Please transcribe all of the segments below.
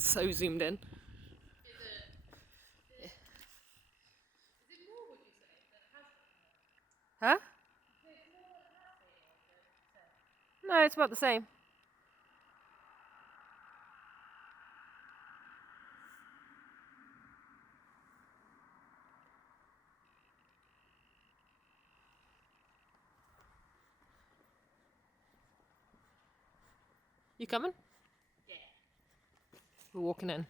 So zoomed in. Huh? No, it's about the same. You coming? Yeah. We're walking in.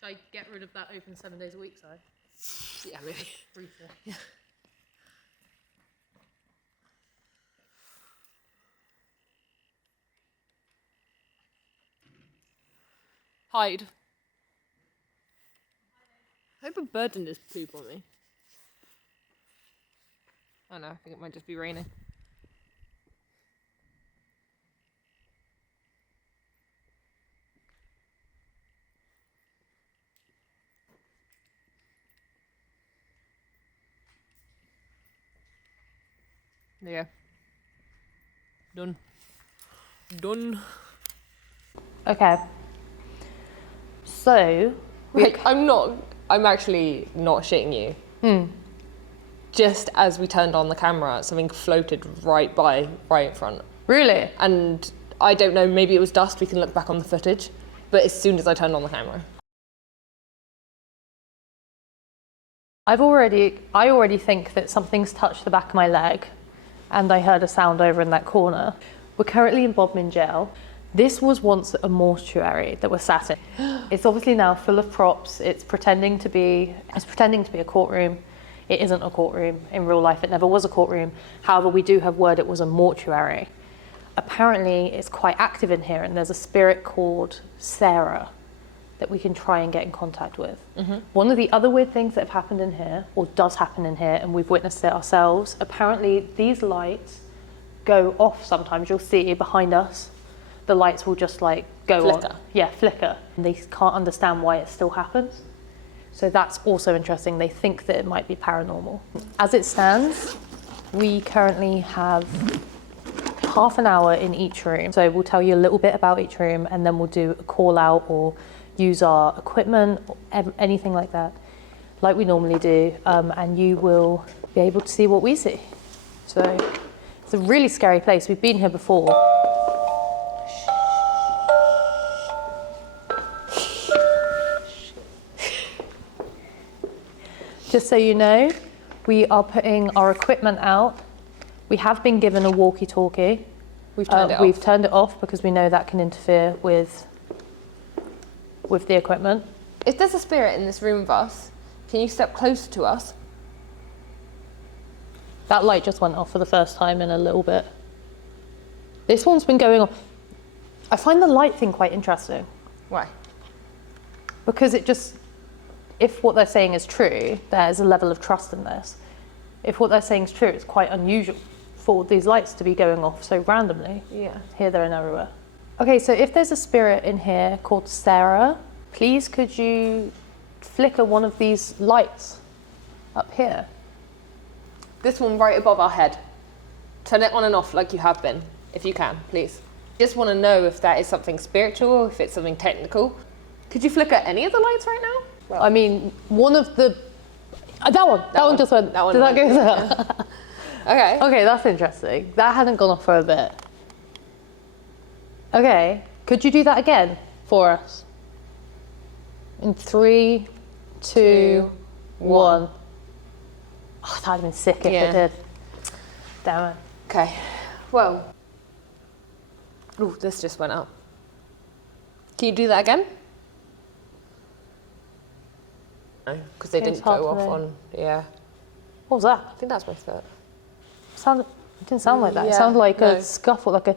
Should I get rid of that open 7 days a week side? Yeah, maybe. Briefly. Yeah. Hide. I hope a bird didn't just poop on me. Oh no, I think it might just be raining. There you go. Done. Done. Okay. So, Like, I'm actually not shitting you. Just as we turned on the camera, something floated right in front. really? And I don't know, maybe it was dust, we can look back on the footage. But as soon as I turned on the camera. I already think that something's touched the back of my leg, and I heard a sound over in that corner. We're currently in Bodmin jail. This was once a mortuary that we're sat in. It's obviously now full of props. It's pretending to be a courtroom. It isn't a courtroom. In real life, it never was a courtroom. However, we do have word it was a mortuary. Apparently, it's quite active in here, and there's a spirit called Sarah that we can try and get in contact with. One of the other weird things that have happened in here, or does happen in here, and we've witnessed it ourselves, apparently these lights go off sometimes. You'll see behind us, the lights will just like go Flicker. on. Yeah, flicker. And they can't understand why it still happens. So that's also interesting. They think that it might be paranormal. As it stands, we currently have half an hour in each room. So we'll tell you a little bit about each room, and then we'll do a call out or use our equipment, or anything like that, like we normally do, and you will be able to see what we see. So it's a really scary place. We've been here before. Just so you know, we are putting our equipment out. We have been given a walkie-talkie. We've turned it off. We've turned it off because we know that can interfere with the equipment. If there's a spirit in this room with us, can you step closer to us? That light just went off for the first time in a little bit. This one's been going on. I find the light thing quite interesting Why? because it just, if what they're saying is true, there's a level of trust in this. If what they're saying is true, it's quite unusual for these lights to be going off so randomly. Yeah. Here, there, and everywhere. Okay, so if there's a spirit in here called Sarah, please could you flicker one of these lights up here? This one right above our head. Turn it on and off like you have been, if you can, please. Just want to know if that is something spiritual, if it's something technical. Could you flicker any of the lights right now? Well, I mean, one of the... that one just went... That one did that went, go there? Okay. Okay, that's interesting. That hadn't gone off for a bit. Okay, could you do that again for us? In 3, 2, 1. Oh, that'd have been sick if it did. Damn it. Okay. Well. Ooh, this just went up. Can you do that again? No, because they It's didn't hard go to off know. on. Yeah. What was that? I think that's my foot. It didn't sound like that. It Yeah, sounded like no. a scuffle, like a...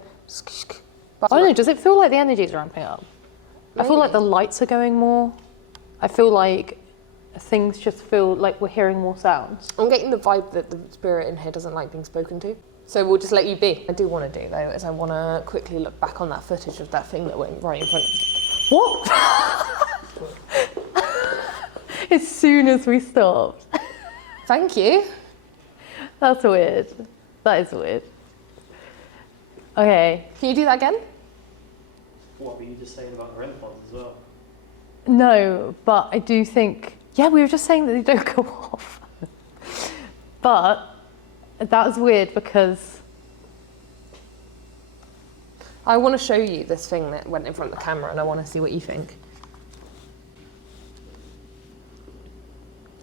I don't know, does it feel like the energy's ramping up? I feel like the lights are going more. I feel like things just feel like we're hearing more sounds. I'm getting the vibe that the spirit in here doesn't like being spoken to. So we'll just let you be. I do want to do though, is I want to quickly look back on that footage of that thing that went right in front of me. What? As soon as we stopped. Thank you. That's weird. That is weird. Okay. Can you do that again? What were you just saying about the REM pods as well? No, but I do think, yeah, we were just saying that they don't go off. But that was weird because I want to show you this thing that went in front of the camera and I want to see what you think.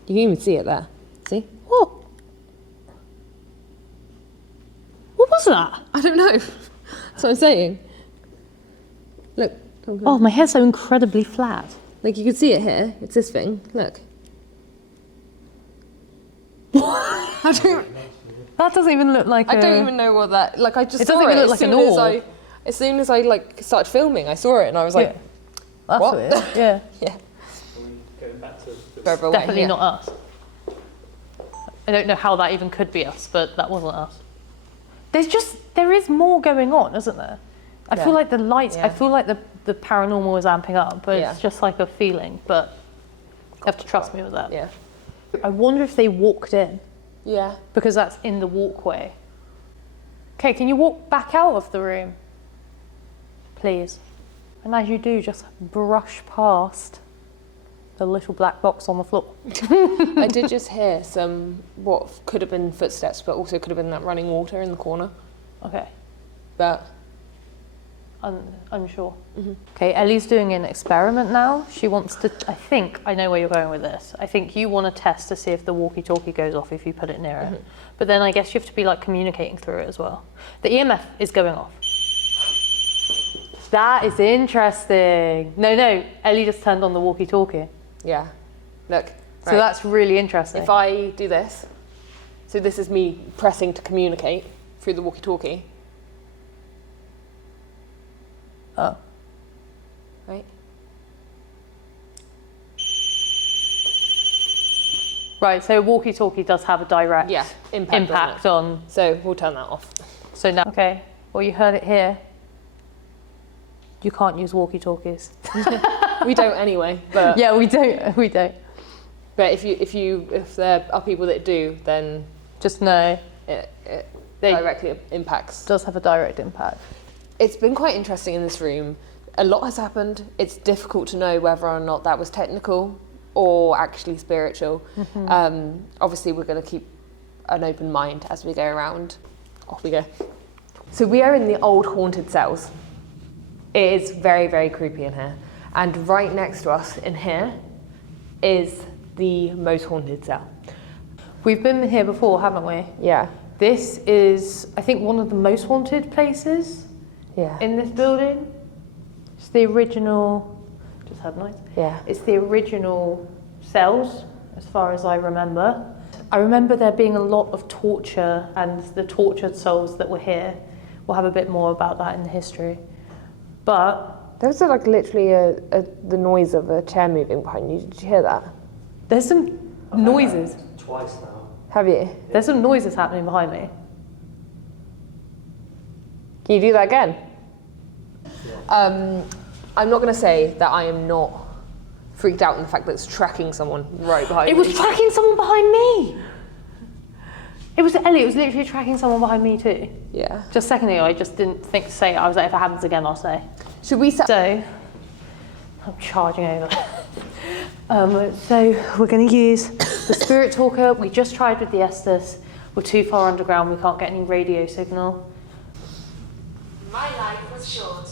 You can even see it there. See? what? What was that? I don't know. That's what I'm saying. Look. Come on. Oh, my hair's so incredibly flat. Like you can see it here. It's this thing. Look. I don't. That doesn't even look like I don't even know what that. Like I just It saw doesn't even it look as like an soon as orb. as soon as I like started filming. I saw it and I was like, Yeah. That's what? weird. Yeah. yeah. Going back to the Further away, Definitely yeah. not us. I don't know how that even could be us, but that wasn't us. There is more going on, isn't there? I Yeah. feel like the lights, Yeah. I feel like the paranormal is amping up, but Yeah. it's just like a feeling, but you have to trust me with that. Yeah. I wonder if they walked in, Yeah. because that's in the walkway. Okay, can you walk back out of the room? Please. And as you do, just brush past the little black box on the floor. I did just hear some what could have been footsteps, but also could have been that running water in the corner. Okay, But unsure. Okay, Ellie's doing an experiment now. She wants to, I think, I know where you're going with this. I think you want to test to see if the walkie-talkie goes off if you put it near it. But then I guess you have to be like communicating through it as well. The EMF is going off. That is interesting. No, Ellie just turned on the walkie-talkie. yeah, look. So right. that's really interesting. If I do this, so this is me pressing to communicate through the walkie-talkie, Oh. right? Right, so walkie-talkie does have a direct Yeah, impact on. So we'll turn that off. So now, okay, well you heard it here. You can't use walkie-talkies. We don't anyway. But Yeah, we don't. but if there are people that do, then Just know it They- directly impacts. it does have a direct impact. It's been quite interesting in this room. A lot has happened. It's difficult to know whether or not that was technical or actually spiritual. Obviously, we're going to keep an open mind as we go around. Off we go. So we are in the old haunted cells. It is very, very creepy in here. And right next to us in here is the most haunted cell. We've been here before, haven't we? Yeah. This is, I think, one of the most haunted places Yeah. in this building. It's the original, just had noise. Yeah. It's the original cells, as far as I remember. I remember there being a lot of torture, and the tortured souls that were here. We'll have a bit more about that in the history. But There was like literally the noise of a chair moving behind you. Did you hear that? there's some noises. Twice now. Have you? There's some noises happening behind me. Can you do that again? I'm not going to say that I am not freaked out in the fact that it's tracking someone right behind It me. was tracking someone behind me. It was Ellie. It was literally tracking someone behind me too. Yeah. Just a second ago, I just didn't think to say it. I was like, if it happens again, I'll say. Should we set... So, I'm charging over. So we're going to use the spirit talker. We just tried with the Estes. We're too far underground. We can't get any radio signal. My life was short.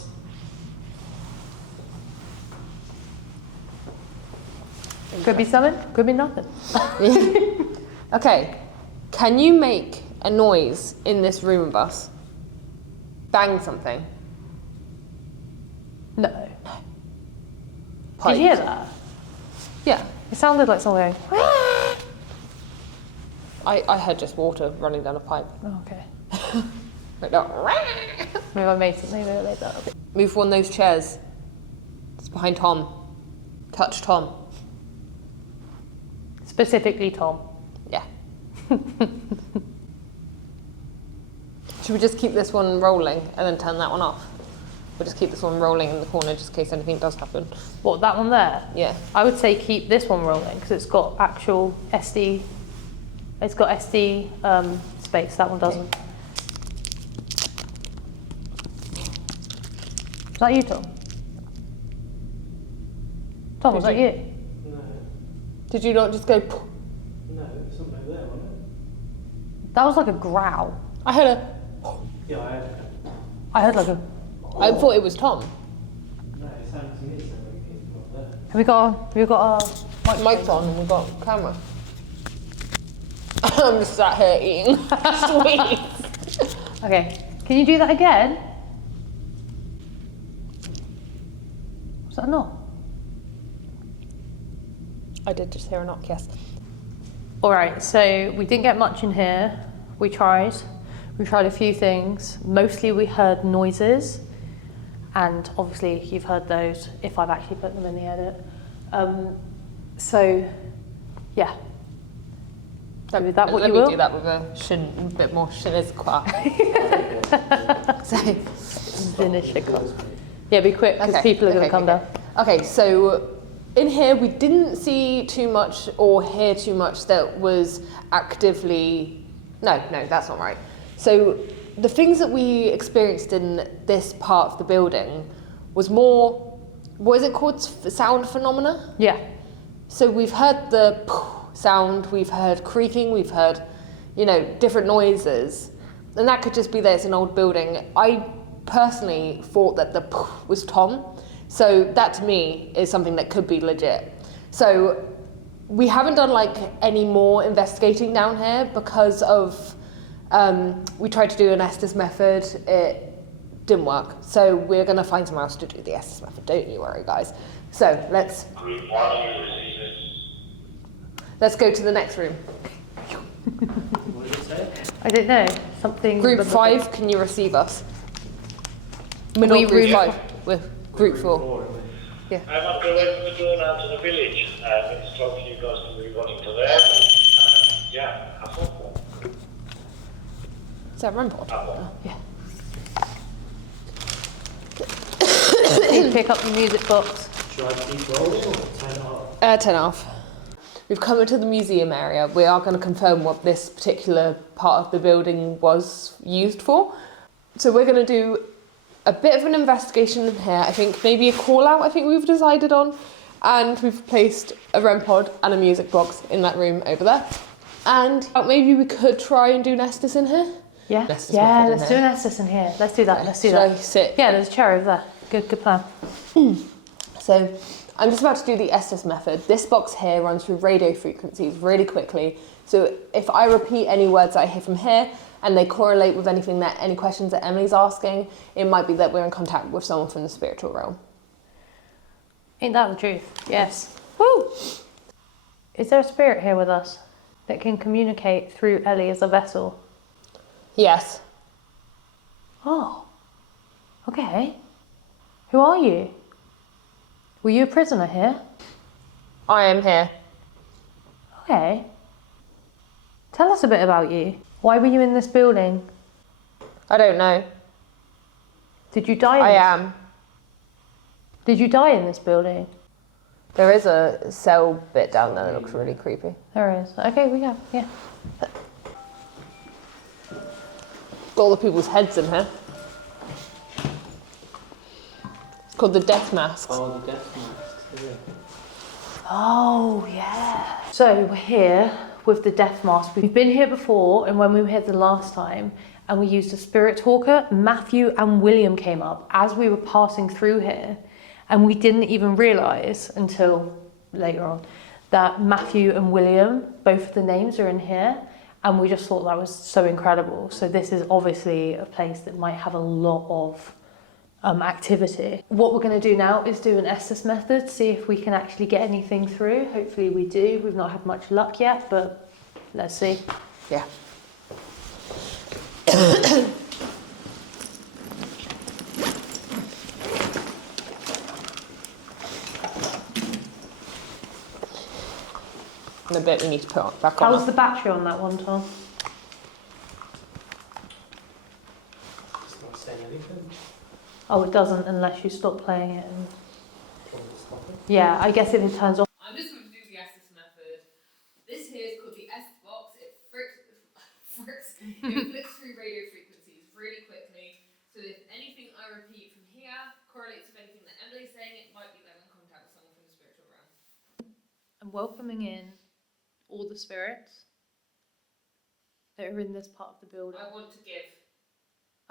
Could be something. Could be nothing. Okay. Can you make a noise in this room with us? Bang something. No. Pipe. Did you hear that? Yeah. It sounded like someone going. I heard just water running down a pipe. Oh, okay. Like that. Maybe I made something. Maybe I made that up. Move one of those chairs. It's behind Tom. Touch Tom. Specifically, Tom. Yeah. Should we just keep this one rolling and then turn that one off? We'll just keep this one rolling in the corner just in case anything does happen. What, that one there? Yeah. I would say keep this one rolling because it's got actual SD. It's got SD space. That one doesn't. Is that you, Tom? Tom, was that you? No. Did you not just go? No, it's something over there, wasn't it? That was like a growl. I heard a. Yeah, I heard like a. I thought it was Tom. No, it sounded to me it sounded like it came from up there. Have we got our Mic's on and we've got camera. I'm just sat here eating sweets. Okay, can you do that again? Was that a knock? I did just hear a knock, yes. All right, so we didn't get much in here. We tried a few things. Mostly we heard noises, and obviously you've heard those if I've actually put them in the edit. So, yeah. Is that what you will? Let me do that with a bit more shinizqua. Yeah, be quick because people are going to come down. Okay, so in here we didn't see too much or hear too much that was actively. No, that's not right. So the things that we experienced in this part of the building was more, what is it called? Sound phenomena? Yeah. So we've heard the sound, we've heard creaking, we've heard, different noises. And that could just be that it's an old building. I personally thought that the was Tom. So that to me is something that could be legit. So we haven't done any more investigating down here because of, we tried to do an Estes method, it didn't work. So we're gonna find somewhere else to do the Estes method, don't you worry guys. So let's go to the next room. What did it say? I don't know. Something. Group 5, can you receive us? We're not group 5, we're group 4. I'm on the way to go now to the village. It's told you guys to be running to there. Yeah, have fun. Is that REM pod? Yeah. Pick up the music box. Should I keep rolling or turn it off? 10 off. We've come into the museum area. We are going to confirm what this particular part of the building was used for. So we're going to do a bit of an investigation in here. I think maybe a call out, I think we've decided on. And we've placed a REM pod and a music box in that room over there. And maybe we could try and do Nestus in here. Yeah. Nestus Yeah, method in let's do here. an Estes in here. Let's do that. Let's do Should that. I sit? Yeah, there's a chair over there. Good plan. So I'm just about to do the Estes method. This box here runs through radio frequencies really quickly. So if I repeat any words that I hear from here and they correlate with any questions that Emily's asking, it might be that we're in contact with someone from the spiritual realm. Ain't that the truth? Yes. Woo! Is there a spirit here with us that can communicate through Ellie as a vessel? Yes. Oh. Okay. Who are you? Were you a prisoner here? I am here. Okay. Tell us a bit about you. Why were you in this building? I don't know. Did you die in I this? am. Did you die in this building? There is a cell bit down there that looks really creepy. There is. Okay, we go. Yeah. Got all the people's heads in here. It's called the death masks. Oh, the death masks, yeah. Oh, yeah. So we're here with the death mask. We've been here before, and when we were here the last time, and we used a spirit talker, Matthew and William came up as we were passing through here, and we didn't even realise until later on that Matthew and William, both of the names are in here, and we just thought that was so incredible. So this is obviously a place that might have a lot of activity. What we're going to do now is do an Estes method, see if we can actually get anything through. Hopefully we do. We've not had much luck yet, but let's see. Yeah. In a bit we need to put back on. How's the battery on that one, Tom? It's not saying anything. Oh, it doesn't unless you stop playing it. And... Can we stop it? Yeah, I guess if it turns off. I'm just going to do the Estes method. This here is called the Estes box. It flicks through radio frequencies really quickly. So if anything I repeat from here correlates with anything that Emily's saying, it might be that I'm in contact with someone from the spiritual realm. I'm welcoming in all the spirits that are in this part of the building. I want to give.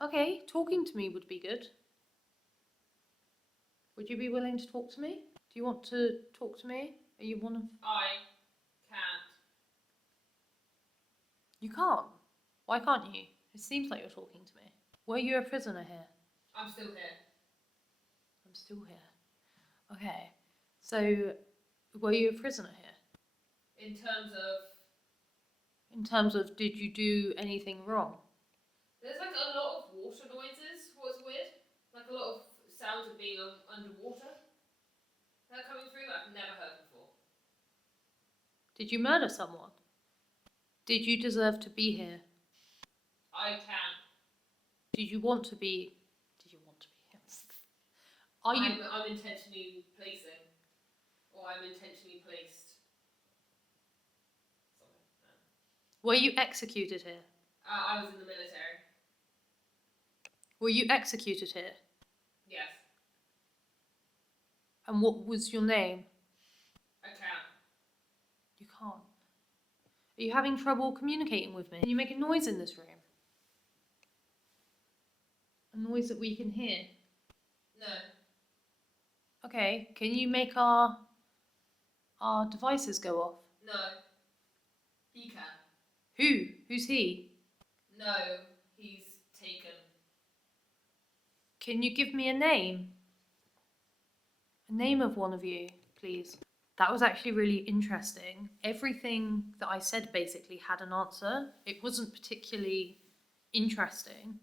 Okay, talking to me would be good. Would you be willing to talk to me? Do you want to talk to me? Are you one of... I can't. You can't. Why can't you? It seems like you're talking to me. Were you a prisoner here? I'm still here. I'm still here. Okay. So, were you a prisoner here? In terms of, In terms of, did you do anything wrong? there's like a lot of water noises. What's weird? Like a lot of sounds of being underwater. They're coming through that I've never heard before. Did you murder someone? Did you deserve to be here? I can't. Did you want to be... Did you want to be here? Are you... I'm intentionally placing. Or I'm intentionally placed. Something. Were you executed here? I was in the military. Were you executed here? Yes. And what was your name? I can't. You can't. Are you having trouble communicating with me? Can you make a noise in this room? A noise that we can hear? No. Okay, can you make our devices go off? No. He can. Who? Who's he? No. He's taken. Can you give me a name? A name of one of you, please. That was actually really interesting. Everything that I said basically had an answer. It wasn't particularly interesting,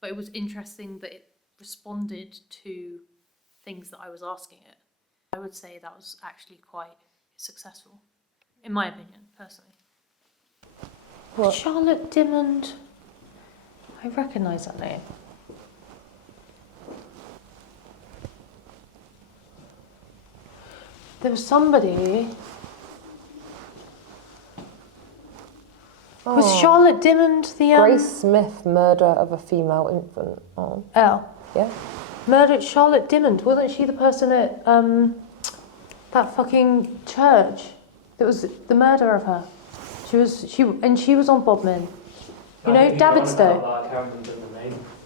but it was interesting that it responded to things that I was asking it. I would say that was actually quite successful, in my opinion, personally. What? Charlotte Dimmond. I recognise that name. There was somebody. Was Charlotte Dimmond the Grace Smith, murder of a female infant. Oh. Yeah. Murdered Charlotte Dimmond. Wasn't she the person at that fucking church? That was the murder of her. She was on bodmin. You know, Davidstow.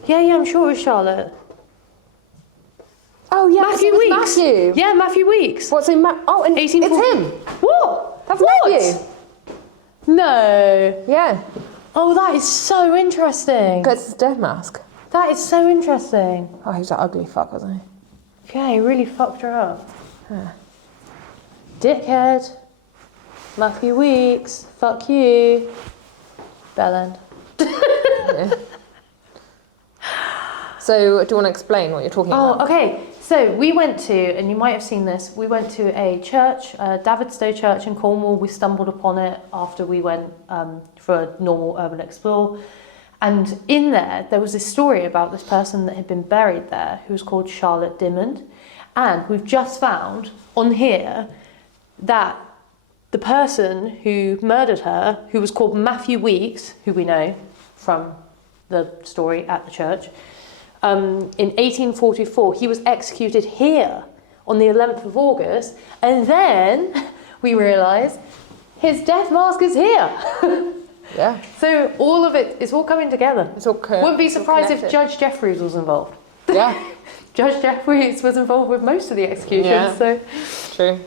Yeah, I'm sure it was Charlotte. Oh yeah, Matthew it was Weeks. Matthew. Yeah, Matthew Weeks. What's in Oh, and it's 1840. him. What? That's Matthew. No. Yeah. Oh, that is so interesting. Because it's death mask. That is so interesting. Oh, he was an ugly fuck, wasn't he? Yeah, he really fucked her up. Dickhead. Matthew Weeks. Fuck you. Bellend. Yeah. So, do you want to explain what you're talking about? Oh, okay. So we went to, and you might have seen this, we went to a church, Davidstow Church in Cornwall. We stumbled upon it after we went for a normal urban explore. And in there was this story about this person that had been buried there who was called Charlotte Dimmond. And we've just found on here that the person who murdered her, who was called Matthew Weeks, who we know from the story at the church, in 1844, he was executed here on the 11th of August, and then we realised his death mask is here. Yeah. So all of it, it's all coming together. It's all Wouldn't be surprised if Judge Jeffreys was involved. Yeah. Judge Jeffreys was involved with most of the executions, Yeah. so... True.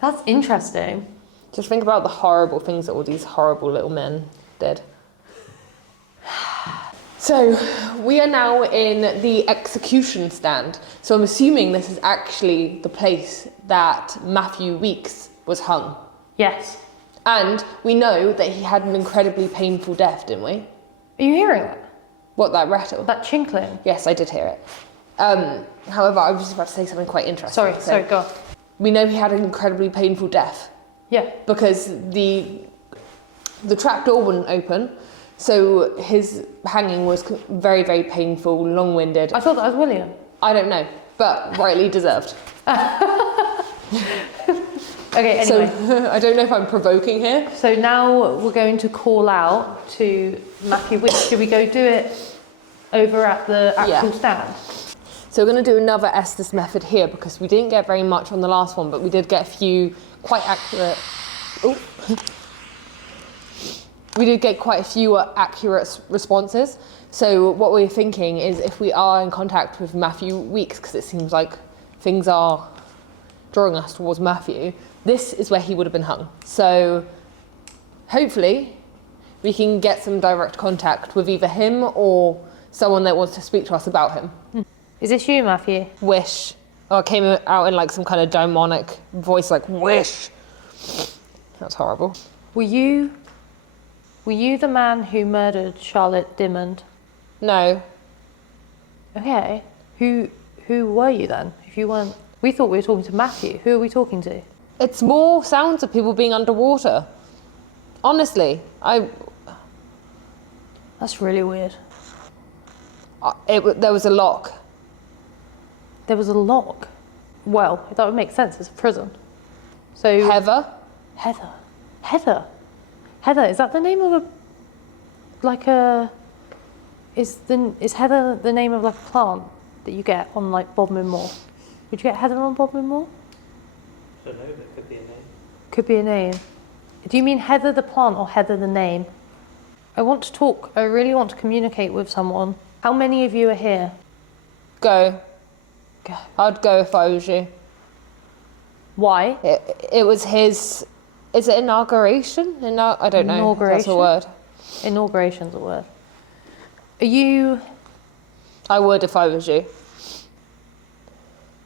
That's interesting. Just think about the horrible things that all these horrible little men did. So, we are now in the execution stand. So I'm assuming this is actually the place that Matthew Weeks was hung. Yes. And we know that he had an incredibly painful death, didn't we? Are you hearing that? What, that rattle? That chinkling? Yes, I did hear it. However, I was just about to say something quite interesting. Sorry, go on. We know he had an incredibly painful death. Yeah. Because the trapdoor wouldn't open, so his hanging was very, very painful, long-winded. I thought that was William. I don't know, but rightly deserved. Okay, anyway. So I don't know if I'm provoking here. So now we're going to call out to Matthew Weeks. Should we go do it over at the actual stand? So we're going to do another Estes method here because we didn't get very much on the last one, but we did get a few quite accurate. Oh. We did get quite a few accurate responses. So what we're thinking is if we are in contact with Matthew Weeks, because it seems like things are drawing us towards Matthew, this is where he would have been hung. So hopefully we can get some direct contact with either him or someone that wants to speak to us about him. Is this you, Matthew? Wish. Oh, it came out in like some kind of demonic voice, like wish. That's horrible. Were you the man who murdered Charlotte Dimmond? No. Okay. Who were you then? If you weren't, we thought we were talking to Matthew. Who are we talking to? It's more sounds of people being underwater. Honestly, That's really weird. there was a lock. There was a lock. Well, that would make sense. It's a prison. So Heather. Heather. Is that the name of is Heather the name of like a plant that you get on like Bodmin Moor? Would you get Heather on Bodmin Moor? I don't know, that could be a name. Could be a name. Do you mean Heather the plant or Heather the name? I want to talk. I really want to communicate with someone. How many of you are here? Go. Go. I'd go if I was you. Why? It was his. Is it inauguration? I don't know. If that's a word. Inauguration's a word. Are you? I would if I was you.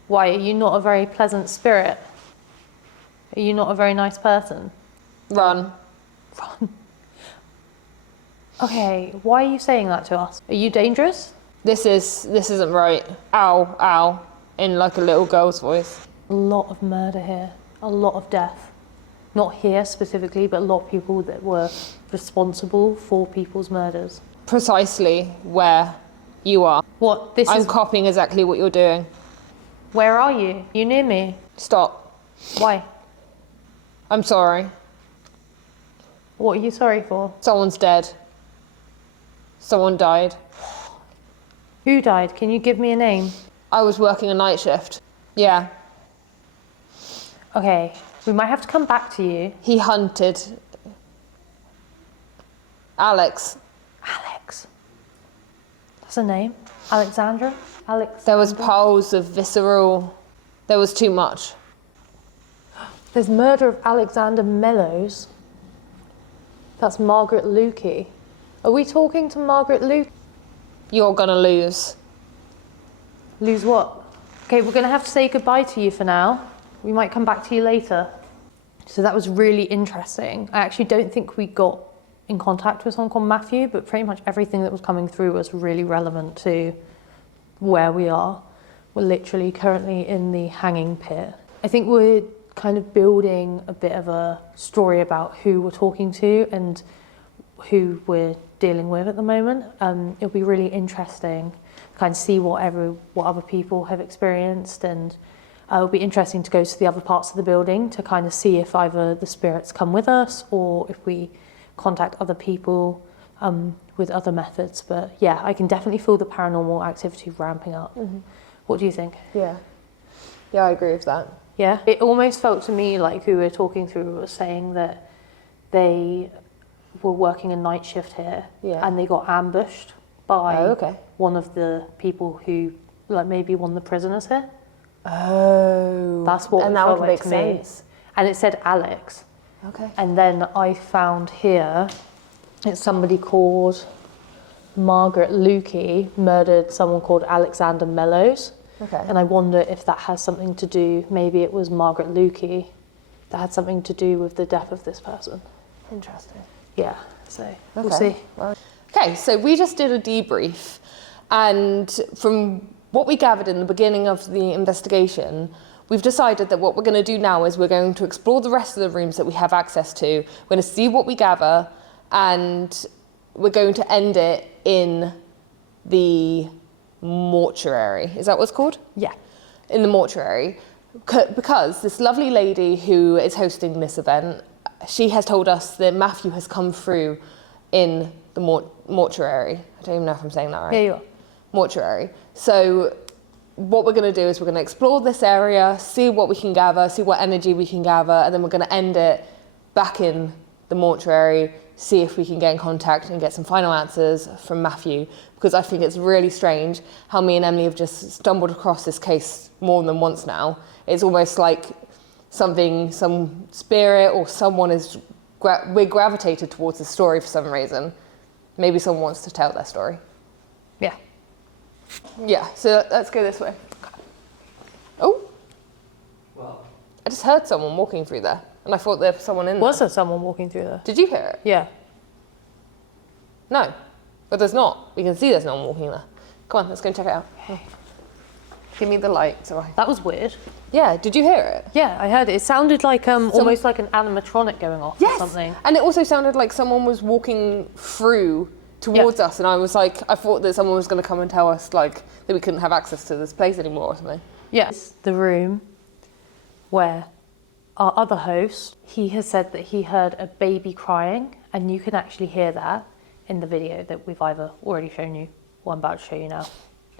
Why? Are you not a very pleasant spirit? Are you not a very nice person? Run. Okay, why are you saying that to us? Are you dangerous? This isn't right. Ow, ow, in like a little girl's voice. A lot of murder here. A lot of death. Not here specifically, but a lot of people that were responsible for people's murders. Precisely where you are. What? I'm copying exactly what you're doing. Where are you? You near me? Stop. Why? I'm sorry. What are you sorry for? Someone's dead. Someone died. Who died? Can you give me a name? I was working a night shift. Yeah. Okay, we might have to come back to you. He hunted Alex. Alex. That's a name? Alexandra? Alex. There was piles of visceral. There was too much. There's murder of Alexander Mellows. That's Margaret Lukey. Are we talking to Margaret Lukey? You're gonna lose. Lose what? Okay, we're gonna have to say goodbye to you for now. We might come back to you later. So that was really interesting. I actually don't think we got in contact with someone called Matthew, but pretty much everything that was coming through was really relevant to where we are. We're literally currently in the hanging pit. I think we're kind of building a bit of a story about who we're talking to and who we're dealing with at the moment. It'll be really interesting to kind of see what other people have experienced, and it'll be interesting to go to the other parts of the building to kind of see if either the spirits come with us or if we contact other people with other methods. But yeah, I can definitely feel the paranormal activity ramping up. Mm-hmm. What do you think? Yeah, I agree with that. Yeah, it almost felt to me like who we were talking through was saying that they were working a night shift here, and they got ambushed by one of the people who, like maybe one of the prisoners here. Oh, that's what. And it that felt would like make to sense. Me. And it said Alex. Okay. And then I found here, it's somebody called Margaret Lukey murdered someone called Alexander Mellows. Okay. And I wonder if that has something to do, maybe it was Margaret Lukey that had something to do with the death of this person. Interesting. Yeah, so we'll see. Okay, so we just did a debrief, and from what we gathered in the beginning of the investigation, we've decided that what we're going to do now is we're going to explore the rest of the rooms that we have access to. We're going to see what we gather, and we're going to end it in the mortuary. Is that what it's called? Yeah. In the mortuary. Because this lovely lady who is hosting this event, she has told us that Matthew has come through in the mortuary. I don't even know if I'm saying that right. Yeah, you are. Mortuary. So what we're going to do is we're going to explore this area, see what we can gather, see what energy we can gather, and then we're going to end it back in the mortuary, see if we can get in contact and get some final answers from Matthew, because I think it's really strange how me and Emily have just stumbled across this case more than once now. It's almost like some spirit or someone is, we're gravitated towards this story for some reason. Maybe someone wants to tell their story. Yeah. Yeah, so let's go this way. Oh, Well, I just heard someone walking through there, and I thought there was someone in Was there. there someone walking through there? Did you hear it? Yeah. No, but there's not. We can see there's no one walking there. Come on, let's go and check it out. Give me the light. So That was weird. yeah, did you hear it? Yeah, I heard it. It sounded like almost like an animatronic going off or something. And it also sounded like someone was walking through towards us, and I was like, I thought that someone was going to come and tell us like that we couldn't have access to this place anymore or something. Yes, the room where our other host, he has said that he heard a baby crying, and you can actually hear that in the video that we've either already shown you or I'm about to show you now.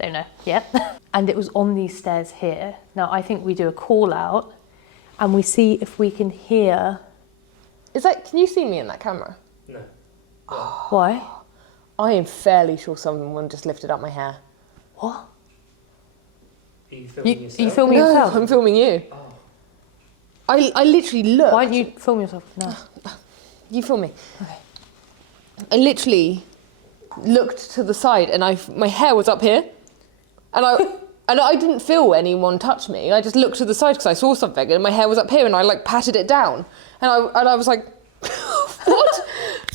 Don't know yet. And it was on these stairs here. Now I think we do a call out and we see if we can hear. Can you see me in that camera? no. Why? I am fairly sure someone just lifted up my hair. What? Are you filming You yourself? filming No, yourself? I'm filming you. Oh. I literally looked. Why don't you film yourself now? You film me. Okay. I literally looked to the side, and my hair was up here, and I didn't feel anyone touch me. I just looked to the side because I saw something, and my hair was up here, and I like patted it down, and I was like, what?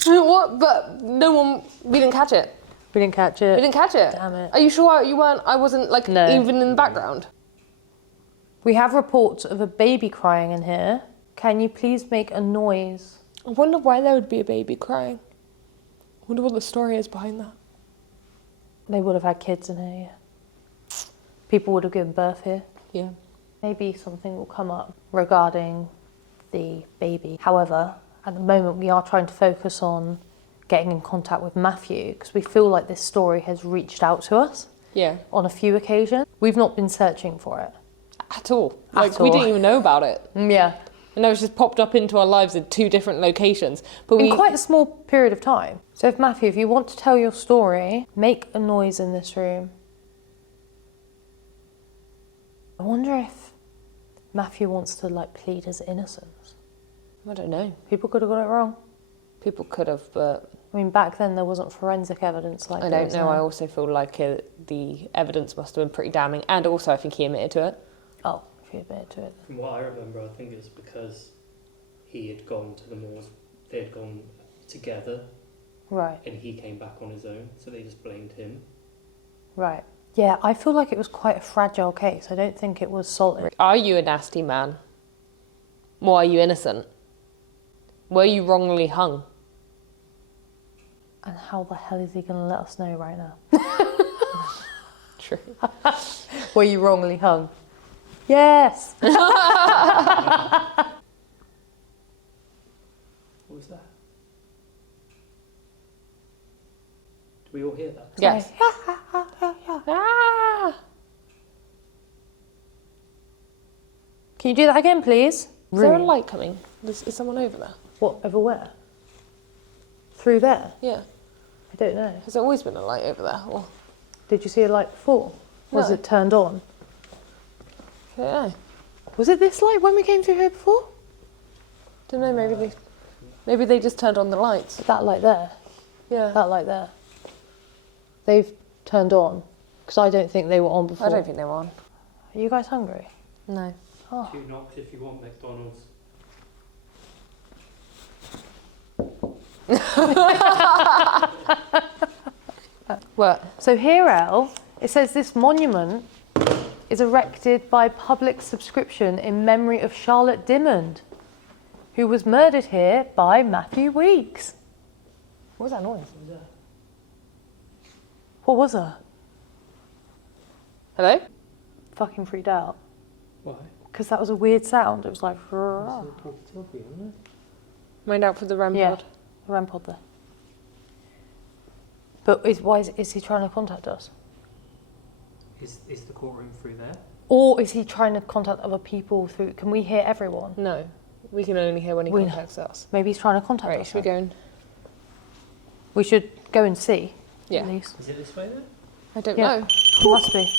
What? But no one. We didn't catch it. We didn't catch We it. didn't catch it. Damn it. Are you sure you weren't? I wasn't like No. even in the background. We have reports of a baby crying in here. Can you please make a noise? I wonder why there would be a baby crying. I wonder what the story is behind that. They would have had kids in here, yeah. People would have given birth here. Yeah. Maybe something will come up regarding the baby. However, at the moment we are trying to focus on getting in contact with Matthew because we feel like this story has reached out to us Yeah. on a few occasions. We've not been searching for it. At all. At Like we all. didn't even know about it. Yeah. And it's just popped up into our lives in 2 different locations. But In quite a small period of time. So if Matthew, if you want to tell your story, make a noise in this room. I wonder if Matthew wants to like plead his innocence. I don't know. People could have got it wrong. People could have, but I mean, back then there wasn't forensic evidence like I there don't is know. now. I also feel like the evidence must have been pretty damning. And also I think he admitted to it. Oh, if you admit to it. From what I remember, I think it's because he had gone to the moors, they had gone together, Right, and he came back on his own, so they just blamed him. right. Yeah, I feel like it was quite a fragile case. I don't think it was solid. Are you a nasty man? Or are you innocent? Were you wrongly hung? And how the hell is he going to let us know right now? True. Were you wrongly hung? Yes! What was that? Did we all hear that? Yes. Ah! Can you do that again, please? Is there a light coming? Is someone over there? What, over where? Through there? Yeah. I don't know. Has there always been a light over there? Or Did you see a light before? Was No. it turned on? I don't know. Was it this light when we came through here before? Don't know. Maybe they just turned on the lights. That light there. Yeah. That light there. They've turned on. Because I don't think they were on before. I don't think they were on. Are you guys hungry? No. Oh. 2 knocks if you want McDonald's. What? So here, El, it says this monument is erected by public subscription in memory of Charlotte Dimmond, who was murdered here by Matthew Weeks. What was that noise? What was that? Hello? Fucking freaked out. Why? Because that was a weird sound. It was like... It's a walkie-talkie, isn't it? Mind out for the REM Yeah, pod. the REM pod there. But why is he trying to contact us? Is the courtroom through there? Or is he trying to contact other people through? Can we hear everyone? No, we can only hear when he contacts us. Maybe he's trying to contact Right, us. should we go and... We should go and see. Yeah. At least. Is it this way then? I don't Yeah. know. It must be.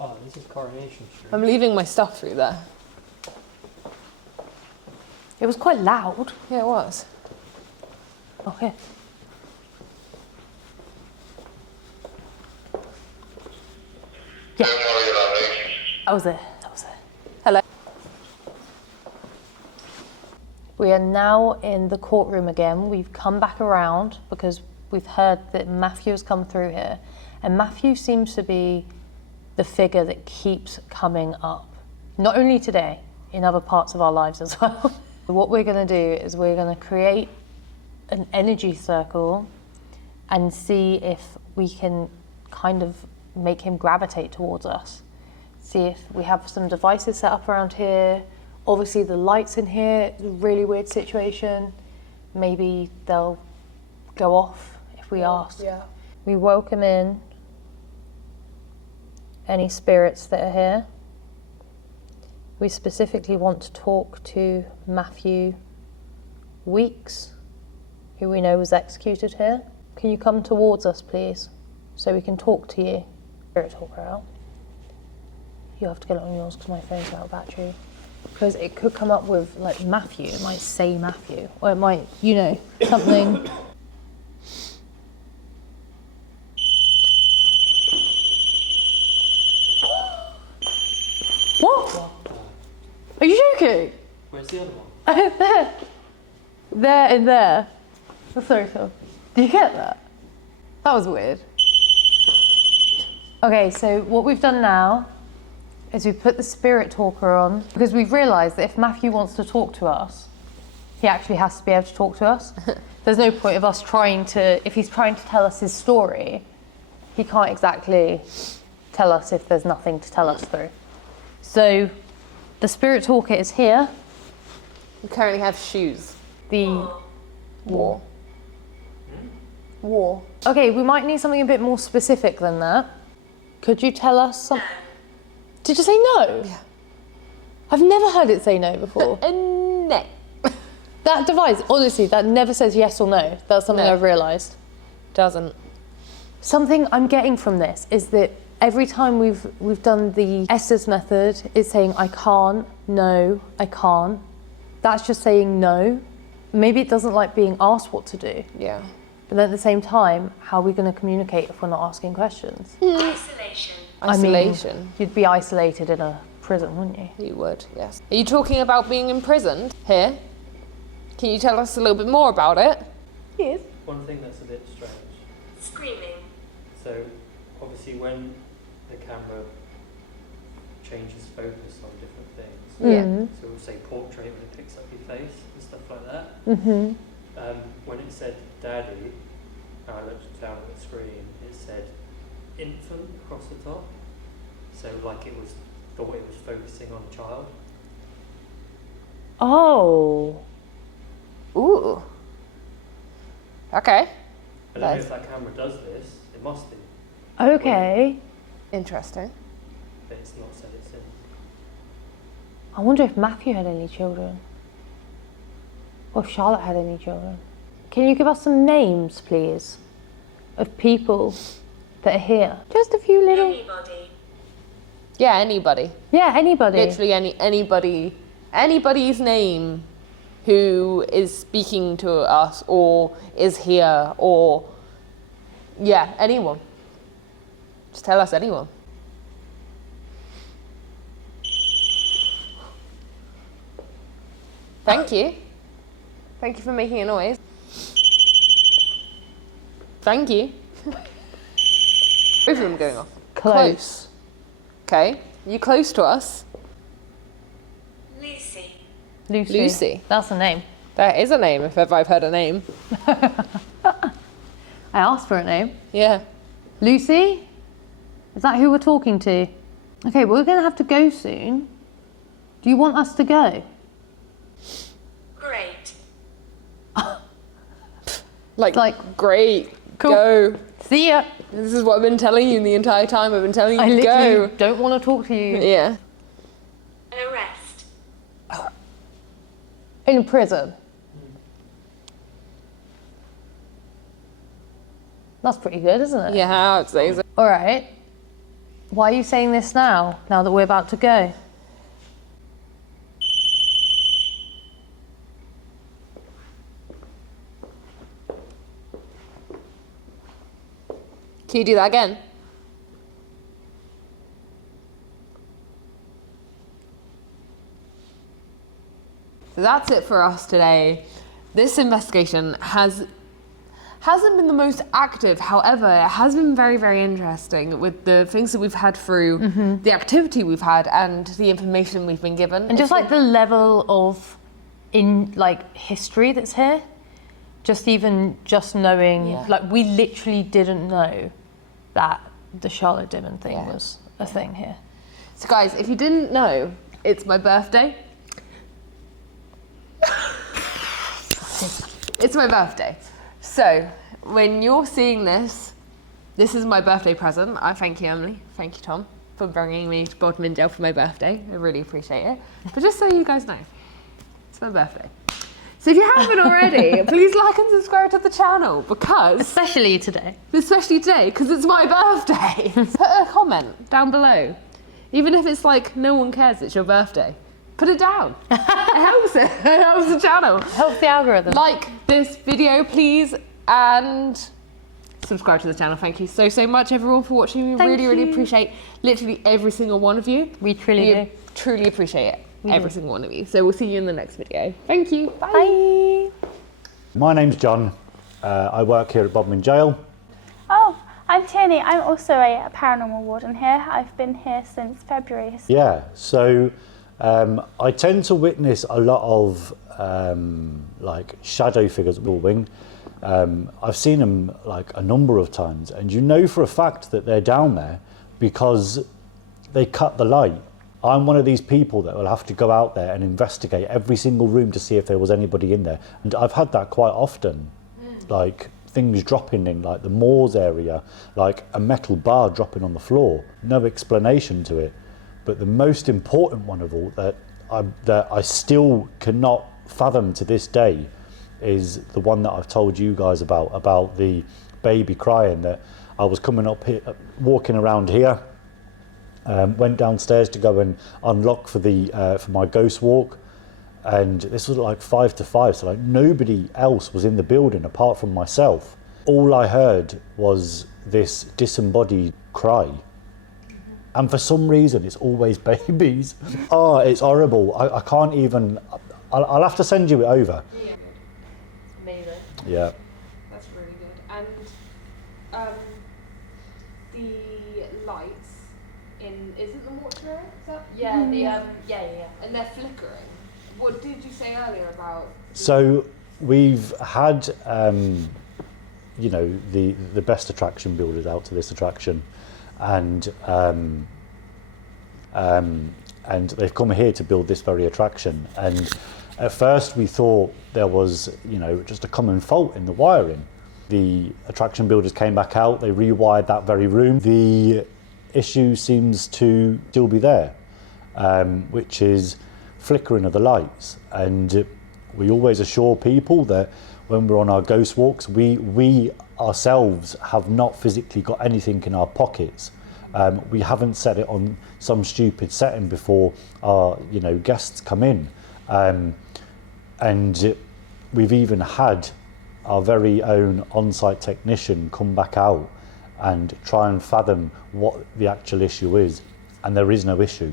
Oh, this is Coronation Street. I'm leaving my stuff through there. It was quite loud. Yeah, it was. Oh, here. Yeah. That was it. That was it. Hello. We are now in the courtroom again. We've come back around because we've heard that Matthew has come through here. And Matthew seems to be the figure that keeps coming up. Not only today, in other parts of our lives as well. What we're going to do is we're going to create an energy circle and see if we can kind of make him gravitate towards us. See if we have some devices set up around here. Obviously the lights in here, it's a really weird situation. Maybe they'll go off if we ask. Yeah. We welcome in any spirits that are here. We specifically want to talk to Matthew Weeks, who we know was executed here. Can you come towards us, please, so we can talk to you? Spirit talker out. You have to get it on yours because my phone's out of battery. Because it could come up with like Matthew, it might say Matthew, or it might, you know, something. What? Are you joking? Where's the other one? There. There and there. Oh, sorry, Phil. Did you get that? That was weird. Okay, so what we've done now is we've put the spirit talker on because we've realised that if Matthew wants to talk to us, he actually has to be able to talk to us. There's no point of us trying to, if he's trying to tell us his story, he can't exactly tell us if there's nothing to tell us through. So the spirit talker is here. We currently have shoes. The War. War. Okay, we might need something a bit more specific than that. Could you tell us something? Did you say no? Yeah. I've never heard it say no before. No. That device, honestly, that never says yes or no. That's something No. I've realised. Doesn't. Something I'm getting from this is that every time we've done the Estes method, it's saying I can't, no, I can't. That's just saying no. Maybe it doesn't like being asked what to do. Yeah. But then at the same time, how are we going to communicate if we're not asking questions? Isolation. Isolation. I mean, you'd be isolated in a prison, wouldn't you? You would, yes. Are you talking about being imprisoned here? Can you tell us a little bit more about it? Yes. One thing that's a bit strange. Screaming. So, obviously, when the camera changes focus on different things, Yeah. so we'll say portrait when it picks up your face and stuff like that. Mm-hmm. When it said daddy, and I looked down at the screen, it said infant across the top. So, like it was thought it was focusing on a child. Oh. Ooh. Okay. I don't know Nice. if that camera does this. It must do, Okay. Interesting. but it's not said it's in. I wonder if Matthew had any children. Or if Charlotte had any children. Can you give us some names, please, of people that are here? Just a few little... Anybody. Yeah, anybody. Yeah, anybody. Literally anybody. Anybody's name who is speaking to us or is here or... Yeah, anyone. Just tell us anyone. Thank you. Thank you for making a noise. Thank you. Both of them going off. Close. Okay. You close to us? Lucy. Lucy. Lucy. That's a name. That is a name, if ever I've heard a name. I asked for a name. Yeah. Lucy? Is that who we're talking to? Okay, we're going to have to go soon. Do you want us to go? Great. Like, great. Cool. Go. See ya. This is what I've been telling you the entire time. I've been telling you I to literally go. don't want to talk to you. Yeah. Arrest. In prison. That's pretty good, isn't it? Yeah, I'd say so. All right. Why are you saying this now that we're about to go? Can you do that again? So that's it for us today. This investigation hasn't been the most active, however, it has been very, very interesting with the things that we've had through, the activity we've had, and the information we've been given. And just like the level of history that's here, just knowing, Yeah. like we literally didn't know that the Charlotte Dimon thing Yeah. was a thing here. So guys, if you didn't know, it's my birthday. It's my birthday. So when you're seeing this, this is my birthday present. I thank you, Emily. Thank you, Tom, for bringing me to bodmin jail for my birthday. I really appreciate it. But just so you guys know, it's my birthday. So if you haven't already, please like and subscribe to the channel Especially today. especially today, because it's my birthday. Put a comment down below. Even if it's like, no one cares it's your birthday. Put it down. It helps it. It helps the channel. Helps the algorithm. Like this video, please, and subscribe to the channel. Thank you so, so much, everyone, for watching. We Thank really you. appreciate literally every single one of you. We truly do. Truly appreciate it. Every single one of you. So we'll see you in the next video. Thank you. Bye. Bye. My name's John. I work here at Bodmin Jail. Oh, I'm Tierney. I'm also a paranormal warden here. I've been here since February. Yeah, so I tend to witness a lot of shadow figures moving. I've seen them like a number of times, and you know for a fact that they're down there because they cut the light. I'm one of these people that will have to go out there and investigate every single room to see if there was anybody in there. And I've had that quite often, like things dropping in like the moors area, like a metal bar dropping on the floor. No explanation to it. But the most important one of all that I still cannot fathom to this day is the one that I've told you guys about the baby crying. That I was coming up here, walking around here, went downstairs to go and unlock for my ghost walk, and this was like 5 to 5, so like nobody else was in the building apart from myself. All I heard was this disembodied cry, and for some reason it's always babies. Oh, it's horrible. I can't even. I'll have to send you it over. Yeah. Amazing. Yeah. That's really good. And the lights isn't the mortuary? Is that? Yeah. And they're flickering. What did you say earlier about? So we've had, the best attraction builders out to this attraction, and they've come here to build this very attraction. And at first we thought there was, just a common fault in the wiring. The attraction builders came back out, they rewired that very room. The issue seems to still be there, which is flickering of the lights. And we always assure people that when we're on our ghost walks, we ourselves have not physically got anything in our pockets. We haven't set it on some stupid setting before our guests come in. And we've even had our very own on-site technician come back out and try and fathom what the actual issue is, and there is no issue.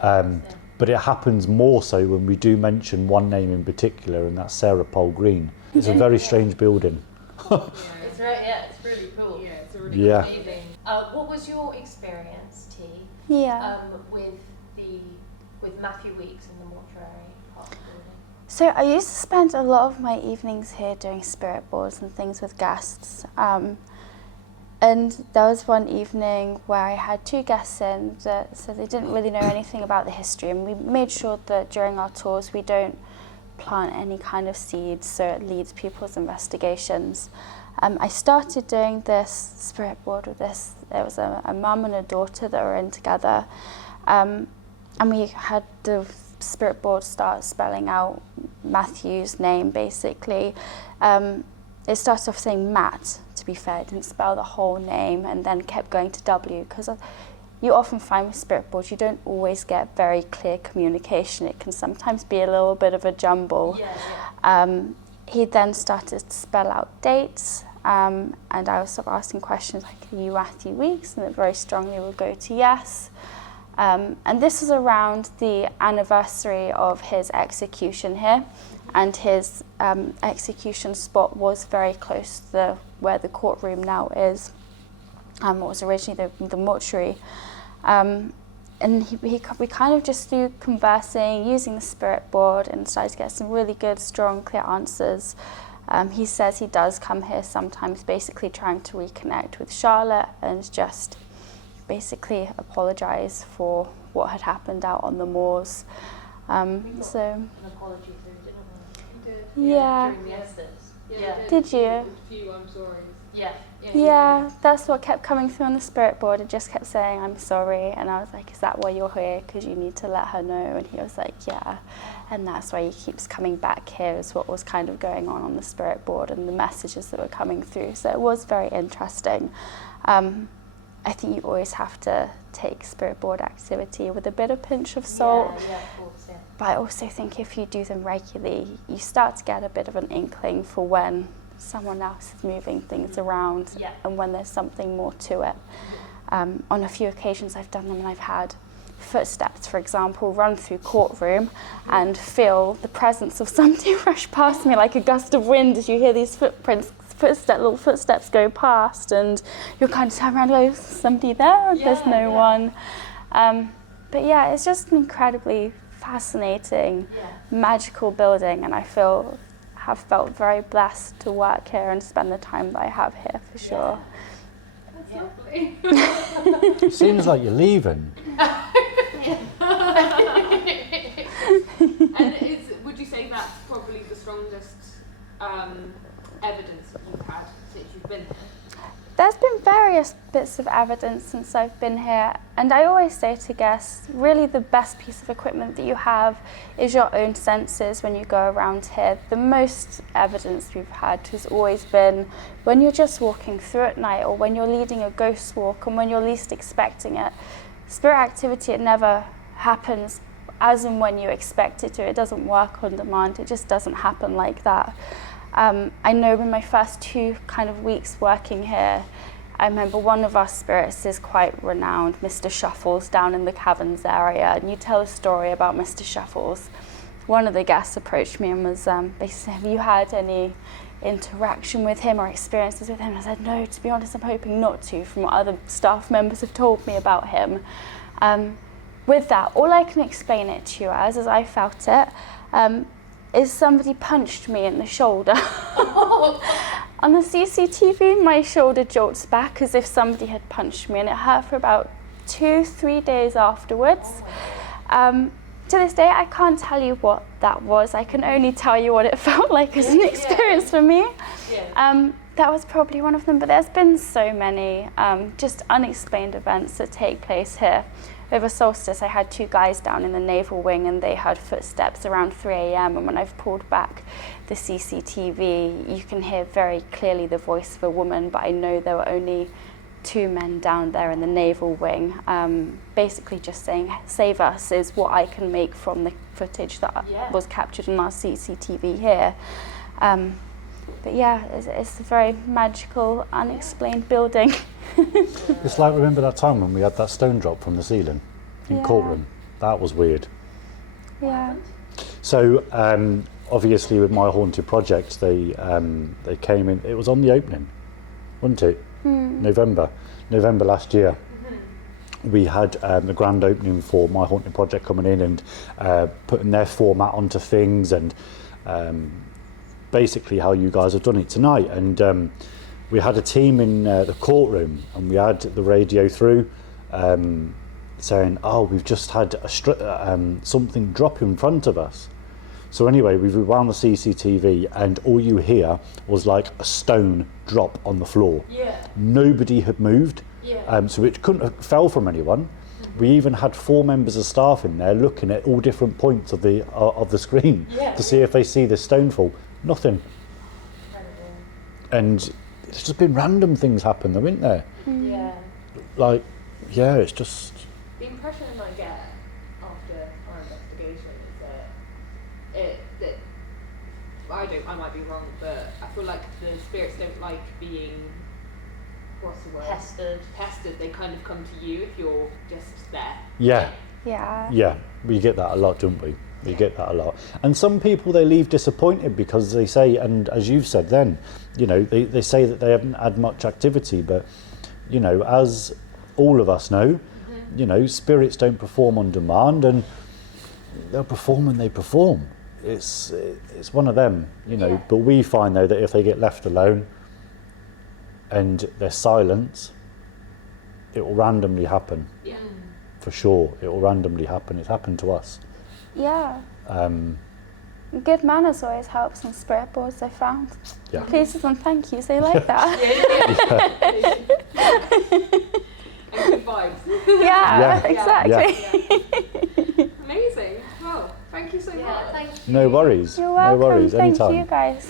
But it happens more so when we do mention one name in particular, and that's Sarah Pole Green. It's a very strange building. It's really cool. Yeah, it's a really Yeah. Amazing. What was your experience, T, Yeah. with Matthew Weeks in the mortuary part of the building? So I used to spend a lot of my evenings here doing spirit boards and things with guests. And there was one evening where I had 2 guests in, so they didn't really know anything about the history, and we made sure that during our tours we don't plant any kind of seeds so it leads people's investigations. I started doing this spirit board with this. It was a mum and a daughter that were in together, and we had the spirit board start spelling out Matthew's name. Basically, it started off saying Matt. To be fair, it didn't spell the whole name, and then kept going to W, because you often find with spirit boards you don't always get very clear communication. It can sometimes be a little bit of a jumble. He then started to spell out dates, and I was sort of asking questions like, are you Matthew Weeks? And it very strongly would go to yes. And this was around the anniversary of his execution here, and his execution spot was very close to where the courtroom now is. What was originally the mortuary. And we kind of just through conversing, using the spirit board, and started to get some really good, strong, clear answers. He says he does come here sometimes, basically trying to reconnect with Charlotte and just basically apologise for what had happened out on the moors. So An apology through, didn't we? yeah. During the Estes. Did you? A few I'm sorry. Yeah, that's what kept coming through on the spirit board. It just kept saying, I'm sorry. And I was like, is that why you're here? Because you need to let her know. And he was like, yeah. And that's why he keeps coming back here, is what was kind of going on the spirit board and the messages that were coming through. So it was very interesting. I think you always have to take spirit board activity with a bit of pinch of salt. Yeah, of course, yeah. But I also think if you do them regularly, you start to get a bit of an inkling for when someone else is moving things around, and when there's something more to it. On a few occasions I've done them, and I've had footsteps, for example, run through courtroom and feel the presence of somebody rush past me like a gust of wind as you hear these little footsteps go past, and you'll kind of turn around and go, is somebody there? There's no one. But yeah, it's just an incredibly fascinating, magical building, and I have felt very blessed to work here and spend the time that I have here, for sure. That's lovely. Seems like you're leaving. And would you say that's probably the strongest evidence that you've had since you've been here? There's been various bits of evidence since I've been here, and I always say to guests, really the best piece of equipment that you have is your own senses when you go around here. The most evidence we've had has always been when you're just walking through at night, or when you're leading a ghost walk, and when you're least expecting it. Spirit activity, it never happens as and when you expect it to. It doesn't work on demand, it just doesn't happen like that. I know in my first 2 kind of weeks working here, I remember one of our spirits is quite renowned, Mr. Shuffles, down in the caverns area. And you tell a story about Mr. Shuffles. One of the guests approached me and was basically saying, have you had any interaction with him or experiences with him? And I said, no, to be honest, I'm hoping not to, from what other staff members have told me about him. With that, all I can explain it to you as I felt it, is somebody punched me in the shoulder. On the CCTV, my shoulder jolts back as if somebody had punched me, and it hurt for about 2-3 days afterwards. To this day, I can't tell you what that was. I can only tell you what it felt like as an experience for me. That was probably one of them, but there's been so many just unexplained events that take place here. Over solstice, I had 2 guys down in the naval wing, and they heard footsteps around 3 a.m. And when I've pulled back the CCTV, you can hear very clearly the voice of a woman, but I know there were only 2 men down there in the naval wing, basically just saying, save us, is what I can make from the footage that was captured in our CCTV here. But yeah, it's a very magical, unexplained building. It's like, remember that time when we had that stone drop from the ceiling in courtroom? That was weird. Yeah. So obviously with my haunted project, they came in. It was on the opening, wasn't it? November last year. We had the grand opening for my haunted project coming in and putting their format onto things, and basically how you guys have done it tonight. And we had a team in the courtroom, and we had the radio through saying, oh, we've just had something drop in front of us. So anyway, we rewound the CCTV and all you hear was like a stone drop on the floor. Yeah. Nobody had moved, Yeah. so it couldn't have fell from anyone. We even had 4 members of staff in there looking at all different points of the screen Yeah. to see if they see the stone fall. Nothing. And there's just been random things happen though, isn't there? Yeah. Like, yeah, it's just... The impression I get after our investigation is that I might be wrong, but I feel like the spirits don't like being, what's the word? Pestered. They kind of come to you if you're just there. Yeah. Yeah. Yeah, we get that a lot, don't we? We get that a lot. And some people, they leave disappointed because they say, and as you've said then, you know, they say that they haven't had much activity, but, you know, as all of us know, you know, spirits don't perform on demand, and they'll perform when they perform. It's one of them, you know, but we find though that if they get left alone and they're silent, it will randomly happen. Yeah. For sure, it will randomly happen. It's happened to us. Yeah. Good manners always helps on spirit boards, I found. Yeah. Pleases and thank yous, they like that. And good vibes. Yeah, Yeah. exactly. Amazing. Well, thank you so much. Thank you. No worries. You're welcome. No worries. Thank Anytime. you guys.